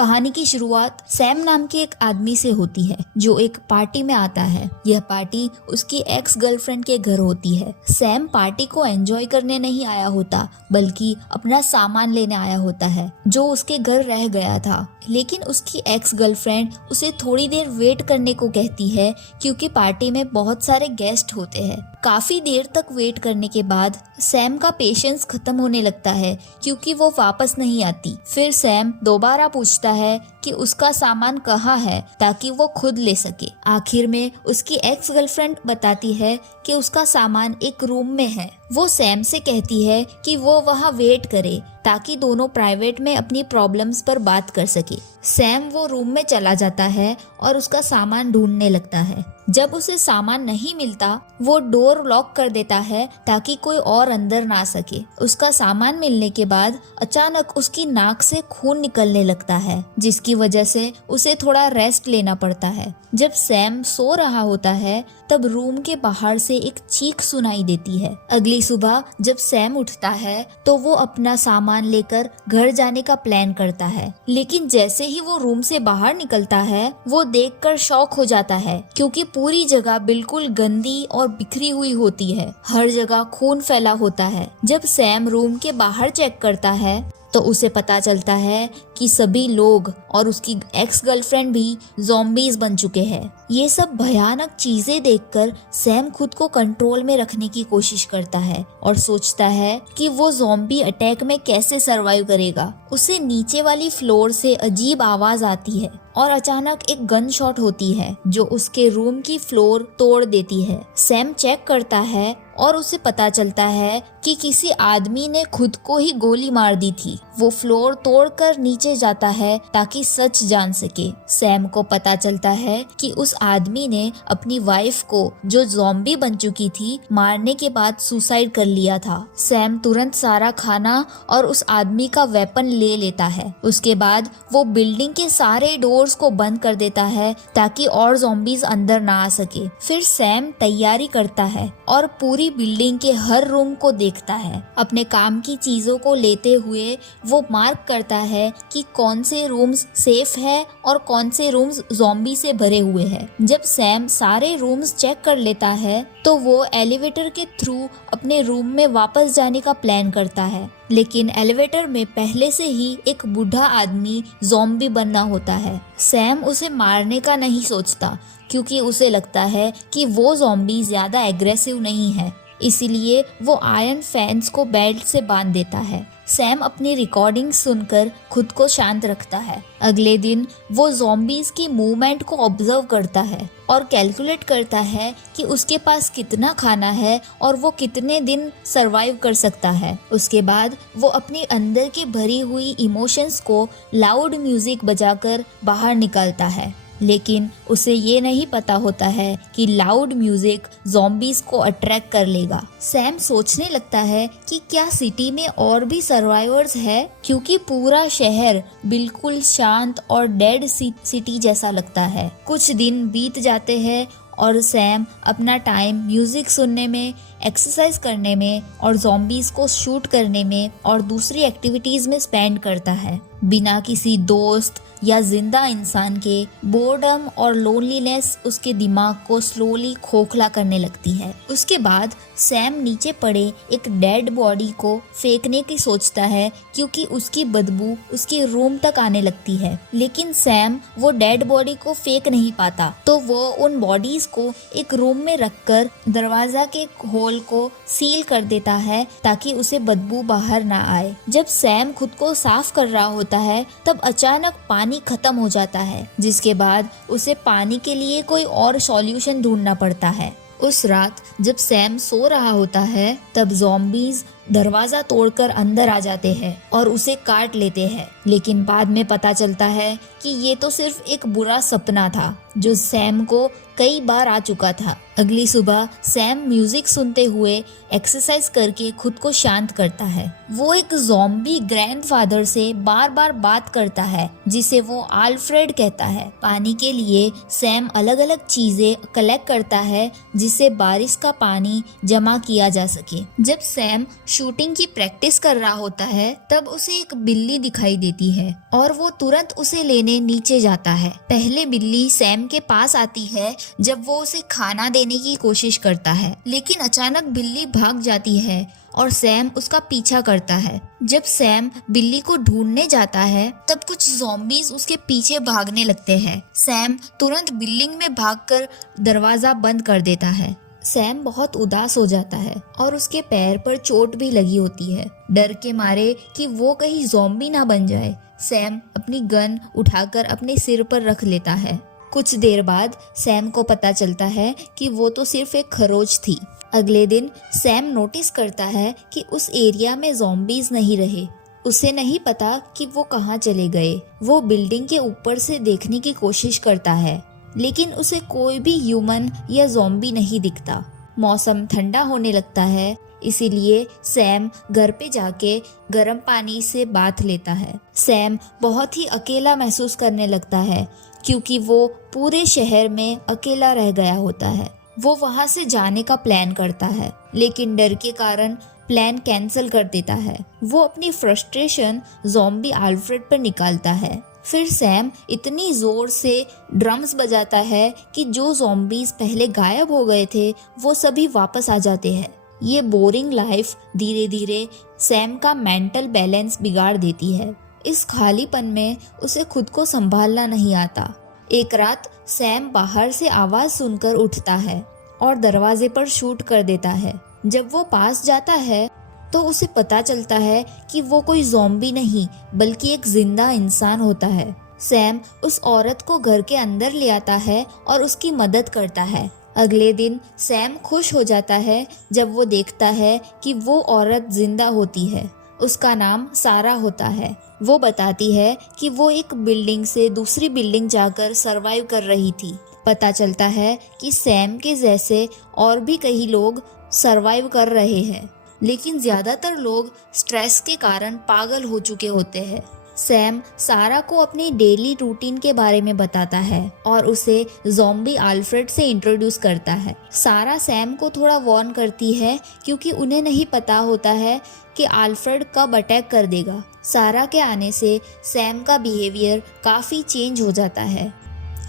कहानी की शुरुआत सैम नाम के एक आदमी से होती है जो एक पार्टी में आता है। यह पार्टी उसकी एक्स गर्लफ्रेंड के घर होती है। सैम पार्टी को एंजॉय करने नहीं आया होता बल्कि अपना सामान लेने आया होता है जो उसके घर रह गया था। लेकिन उसकी एक्स गर्लफ्रेंड उसे थोड़ी देर वेट करने को कहती है क्योंकि पार्टी में बहुत सारे गेस्ट होते हैं। काफी देर तक वेट करने के बाद सैम का पेशेंस खत्म होने लगता है क्योंकि वो वापस नहीं आती। फिर सैम दोबारा पूछता है कि उसका सामान कहाँ है ताकि वो खुद ले सके। आखिर में उसकी एक्स गर्लफ्रेंड बताती है कि उसका सामान एक रूम में है। वो सैम से कहती है कि वो वहाँ वेट करे ताकि दोनों प्राइवेट में अपनी प्रॉब्लम्स पर बात कर सके। सैम वो रूम में चला जाता है और उसका सामान ढूंढने लगता है। जब उसे सामान नहीं मिलता वो डोर लॉक कर देता है ताकि कोई और अंदर ना सके। उसका सामान मिलने के बाद अचानक उसकी नाक से खून निकलने लगता है जिसकी वजह से उसे थोड़ा रेस्ट लेना पड़ता है। जब सैम सो रहा होता है तब रूम के बाहर से एक चीख सुनाई देती है। अगली सुबह जब सैम उठता है तो वो अपना सामान लेकर घर जाने का प्लान करता है। लेकिन जैसे ही वो रूम से बाहर निकलता है वो देखकर शॉक हो जाता है क्योंकि पूरी जगह बिल्कुल गंदी और बिखरी हुई होती है। हर जगह खून फैला होता है। जब सैम रूम के बाहर चेक करता है तो उसे पता चलता है कि सभी लोग और उसकी एक्स गर्लफ्रेंड भी ज़ॉम्बीज बन चुके हैं। ये सब भयानक चीजें देखकर सैम खुद को कंट्रोल में रखने की कोशिश करता है और सोचता है कि वो ज़ॉम्बी अटैक में कैसे सरवाइव करेगा। उसे नीचे वाली फ्लोर से अजीब आवाज आती है और अचानक एक गन शॉट होती है जो उसके रूम की फ्लोर तोड़ देती है। सैम चेक करता है और उसे पता चलता है कि किसी आदमी ने खुद को ही गोली मार दी थी। वो फ्लोर तोड़कर नीचे जाता है ताकि सच जान सके। सैम को पता चलता है कि उस आदमी ने अपनी वाइफ को जो ज़ॉम्बी बन चुकी थी मारने के बाद सुसाइड कर लिया था। सैम तुरंत सारा खाना और उस आदमी का वेपन ले लेता है। उसके बाद वो बिल्डिंग के सारे डोर्स को बंद कर देता है ताकि और ज़ॉम्बीज अंदर ना आ सके। फिर सैम तैयारी करता है और पूरी बिल्डिंग के हर रूम को देखता है। अपने काम की चीजों को लेते हुए वो मार्क करता है कि कौन से रूम्स सेफ है और कौन से रूम्स ज़ॉम्बी से भरे हुए हैं। जब सैम सारे रूम्स चेक कर लेता है तो वो एलिवेटर के थ्रू अपने रूम में वापस जाने का प्लान करता है। लेकिन एलिवेटर में पहले से ही एक बूढ़ा आदमी ज़ॉम्बी बनना होता है। सैम उसे मारने का नहीं सोचता क्योंकि उसे लगता है कि वो ज़ॉम्बी ज्यादा एग्रेसिव नहीं है, इसीलिए वो आयरन फैंस को बेल्ट से बांध देता है। सैम अपनी रिकॉर्डिंग सुनकर खुद को शांत रखता है। अगले दिन वो ज़ॉम्बीज की मूवमेंट को ऑब्जर्व करता है और कैलकुलेट करता है कि उसके पास कितना खाना है और वो कितने दिन सरवाइव कर सकता है। उसके बाद वो अपनी अंदर की भरी हुई इमोशंस को लाउड म्यूजिक बजाकर बाहर निकालता है। लेकिन उसे ये नहीं पता होता है कि लाउड म्यूजिक ज़ॉम्बीज को अट्रैक्ट कर लेगा। सैम सोचने लगता है कि क्या सिटी में और भी सर्वाइवर्स है क्योंकि पूरा शहर बिल्कुल शांत और डेड सिटी जैसा लगता है। कुछ दिन बीत जाते हैं और सैम अपना टाइम म्यूजिक सुनने में, एक्सरसाइज करने में और ज़ॉम्बीज को शूट करने में और दूसरी एक्टिविटीज में स्पेंड करता है। बिना किसी दोस्त या जिंदा इंसान के बोर्डम और लोनलीनेस उसके दिमाग को स्लोली खोखला करने लगती है। उसके बाद सैम नीचे पड़े एक डेड बॉडी को फेंकने की सोचता है क्योंकि उसकी बदबू उसके रूम तक आने लगती है। लेकिन सैम वो डेड बॉडी को फेंक नहीं पाता तो वो उन बॉडीज को एक रूम में रखकर दरवाजा के होल को सील कर देता है ताकि उसे बदबू बाहर ना आए। जब सैम खुद को साफ कर रहा होता है तब अचानक पानी खत्म हो जाता है जिसके बाद उसे पानी के लिए कोई और सॉल्यूशन ढूंढना पड़ता है। उस रात जब सैम सो रहा होता है तब ज़ॉम्बीज दरवाजा तोड़कर अंदर आ जाते हैं और उसे काट लेते हैं। लेकिन बाद में पता चलता है कि ये तो सिर्फ एक बुरा सपना था। जो सैम को कई बार आ चुका था। अगली सुबह सैम म्यूजिक सुनते हुए एक्सरसाइज करके खुद को शांत करता है। वो एक ज़ॉम्बी ग्रैंडफादर से बार बार बात करता है जिसे वो आल्फ्रेड कहता है। पानी के लिए सैम अलग अलग चीजें कलेक्ट करता है जिससे बारिश का पानी जमा किया जा सके। जब सैम शूटिंग की प्रैक्टिस कर रहा होता है तब उसे एक बिल्ली दिखाई देती है और वो तुरंत उसे लेने नीचे जाता है। पहले बिल्ली सैम के पास आती है जब वो उसे खाना देने की कोशिश करता है, लेकिन अचानक बिल्ली भाग जाती है और सैम उसका पीछा करता है। जब सैम बिल्ली को ढूंढने जाता है तब कुछ ज़ॉम्बीज उसके पीछे भागने लगते हैं। सैम तुरंत बिल्डिंग में भागकर दरवाजा बंद कर देता है। सैम बहुत उदास हो जाता है और उसके पैर पर चोट भी लगी होती है। डर के मारे कि वो कहीं ज़ॉम्बी ना बन जाए, सैम अपनी गन उठाकर अपने सिर पर रख लेता है। कुछ देर बाद सैम को पता चलता है कि वो तो सिर्फ एक खरोच थी। अगले दिन सैम नोटिस करता है कि उस एरिया में ज़ॉम्बीज नहीं रहे। उसे नहीं पता कि वो कहाँ चले गए। वो बिल्डिंग के ऊपर से देखने की कोशिश करता है, लेकिन उसे कोई भी ह्यूमन या ज़ॉम्बी नहीं दिखता। मौसम ठंडा होने लगता है, इसीलिए सैम घर पे जाके गर्म पानी से बाथ लेता है। सैम बहुत ही अकेला महसूस करने लगता है क्योंकि वो पूरे शहर में अकेला रह गया होता है। वो वहाँ से जाने का प्लान करता है, लेकिन डर के कारण प्लान कैंसिल कर देता है। वो अपनी फ्रस्ट्रेशन ज़ॉम्बी आल्फ्रेड पर निकालता है। फिर सैम इतनी जोर से ड्रम्स बजाता है कि जो ज़ॉम्बीज पहले गायब हो गए थे वो सभी वापस आ जाते हैं। ये बोरिंग लाइफ धीरे धीरे सैम का मेंटल बैलेंस बिगाड़ देती है। इस खालीपन में उसे खुद को संभालना नहीं आता। एक रात सैम बाहर से आवाज सुनकर उठता है और दरवाजे पर शूट कर देता है। जब वो पास जाता है तो उसे पता चलता है कि वो कोई ज़ॉम्बी नहीं बल्कि एक जिंदा इंसान होता है। सैम उस औरत को घर के अंदर ले आता है और उसकी मदद करता है। अगले दिन सैम खुश हो जाता है जब वो देखता है कि वो औरत जिंदा होती है। उसका नाम सारा होता है। वो बताती है कि वो एक बिल्डिंग से दूसरी बिल्डिंग जाकर सरवाइव कर रही थी। पता चलता है कि सैम के जैसे और भी कई लोग सरवाइव कर रहे हैं, लेकिन ज़्यादातर लोग स्ट्रेस के कारण पागल हो चुके होते हैं। सैम सारा को अपनी डेली रूटीन के बारे में बताता है और उसे ज़ॉम्बी आल्फ्रेड से इंट्रोड्यूस करता है। सारा सैम को थोड़ा वार्न करती है क्योंकि उन्हें नहीं पता होता है कि आल्फ्रेड कब अटैक कर देगा। सारा के आने से सैम का बिहेवियर काफ़ी चेंज हो जाता है।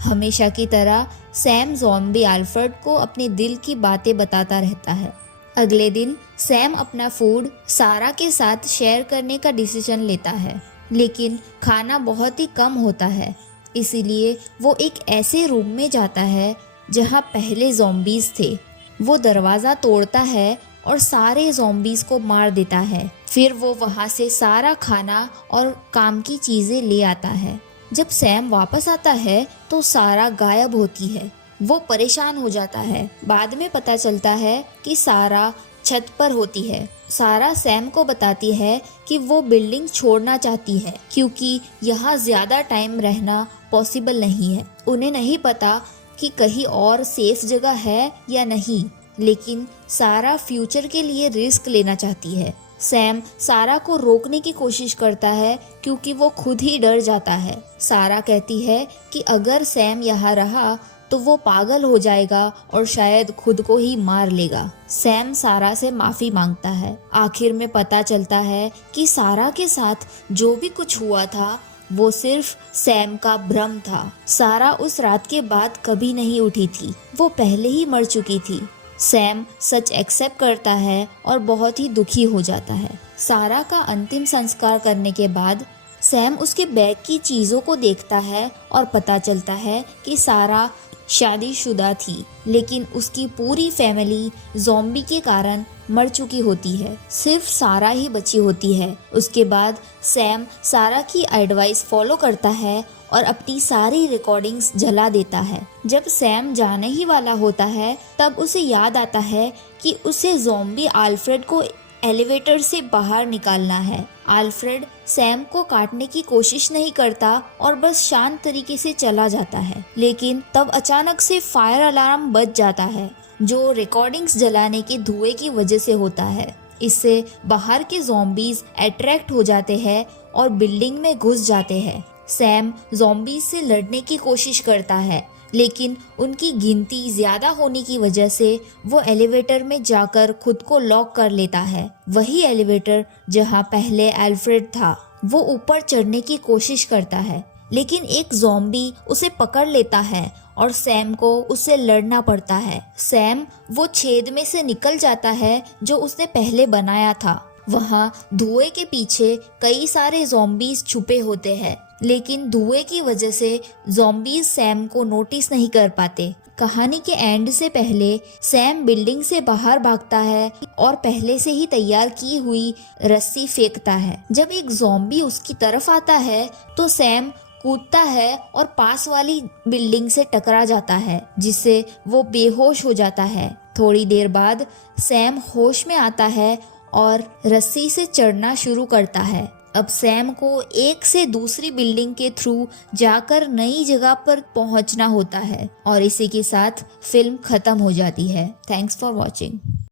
हमेशा की तरह सैम ज़ॉम्बी आल्फ्रेड को अपने दिल की बातें बताता रहता है। अगले दिन सैम अपना फूड सारा के साथ शेयर करने का डिसीजन लेता है, लेकिन खाना बहुत ही कम होता है। इसीलिए वो एक ऐसे रूम में जाता है जहाँ पहले ज़ॉम्बीज़ थे। वो दरवाज़ा तोड़ता है और सारे ज़ॉम्बीज़ को मार देता है। फिर वो वहाँ से सारा खाना और काम की चीज़ें ले आता है। जब सैम वापस आता है तो सारा गायब होती है। वो परेशान हो जाता है। बाद में पता चलता है कि सारा छत पर होती है। सारा सैम को बताती है कि वो बिल्डिंग छोड़ना चाहती है क्योंकि यहाँ ज़्यादा टाइम रहना पॉसिबल नहीं है। उन्हें नहीं पता कि कहीं और सेफ जगह है या नहीं, लेकिन सारा फ्यूचर के लिए रिस्क लेना चाहती है। सैम सारा को रोकने की कोशिश करता है क्योंकि वो खुद ही डर जाता है। सारा कहती है कि अगर सैम यहाँ रहा तो वो पागल हो जाएगा और शायद खुद को ही मार लेगा। सैम सारा से माफ़ी मांगता है। आखिर में पता चलता है कि सारा के साथ जो भी कुछ हुआ था वो सिर्फ सैम का भ्रम था। सारा उस रात के बाद कभी नहीं उठी थी, वो पहले ही मर चुकी थी। सैम सच एक्सेप्ट करता है और बहुत ही दुखी हो जाता है। सारा का अंतिम संस्कार करने के बाद सैम उसके बैग की चीज़ों को देखता है और पता चलता है कि सारा शादीशुदा थी, लेकिन उसकी पूरी फैमिली ज़ॉम्बी के कारण मर चुकी होती है। सिर्फ सारा ही बची होती है। उसके बाद सैम सारा की एडवाइस फॉलो करता है और अपनी सारी रिकॉर्डिंग्स जला देता है। जब सैम जाने ही वाला होता है तब उसे याद आता है कि उसे ज़ॉम्बी आल्फ्रेड को एलिवेटर से बाहर निकालना है। आल्फ्रेड सैम को काटने की कोशिश नहीं करता और बस शांत तरीके से चला जाता है। लेकिन तब अचानक से फायर अलार्म बज जाता है, जो रिकॉर्डिंग्स जलाने के धुएं की वजह से होता है। इससे बाहर के ज़ॉम्बीज अट्रैक्ट हो जाते हैं और बिल्डिंग में घुस जाते हैं। सैम ज़ॉम्बीज से लड़ने की कोशिश करता है, लेकिन उनकी गिनती ज़्यादा होने की वजह से वो एलिवेटर में जाकर खुद को लॉक कर लेता है। वही एलिवेटर जहाँ पहले अल्फ्रेड था। वो ऊपर चढ़ने की कोशिश करता है, लेकिन एक ज़ॉम्बी उसे पकड़ लेता है और सैम को उससे लड़ना पड़ता है। सैम वो छेद में से निकल जाता है जो उसने पहले बनाया था। वहाँ धुएं के पीछे कई सारे ज़ॉम्बीज छुपे होते हैं, लेकिन धुएं की वजह से ज़ॉम्बीज सैम को नोटिस नहीं कर पाते। कहानी के एंड से पहले सैम बिल्डिंग से बाहर भागता है और पहले से ही तैयार की हुई रस्सी फेंकता है। जब एक ज़ॉम्बी उसकी तरफ आता है तो सैम कूदता है और पास वाली बिल्डिंग से टकरा जाता है, जिससे वो बेहोश हो जाता है। थोड़ी देर बाद सैम होश में आता है और रस्सी से चढ़ना शुरू करता है। अब सैम को एक से दूसरी बिल्डिंग के थ्रू जाकर नई जगह पर पहुंचना होता है और इसी के साथ फिल्म खत्म हो जाती है। Thanks for watching.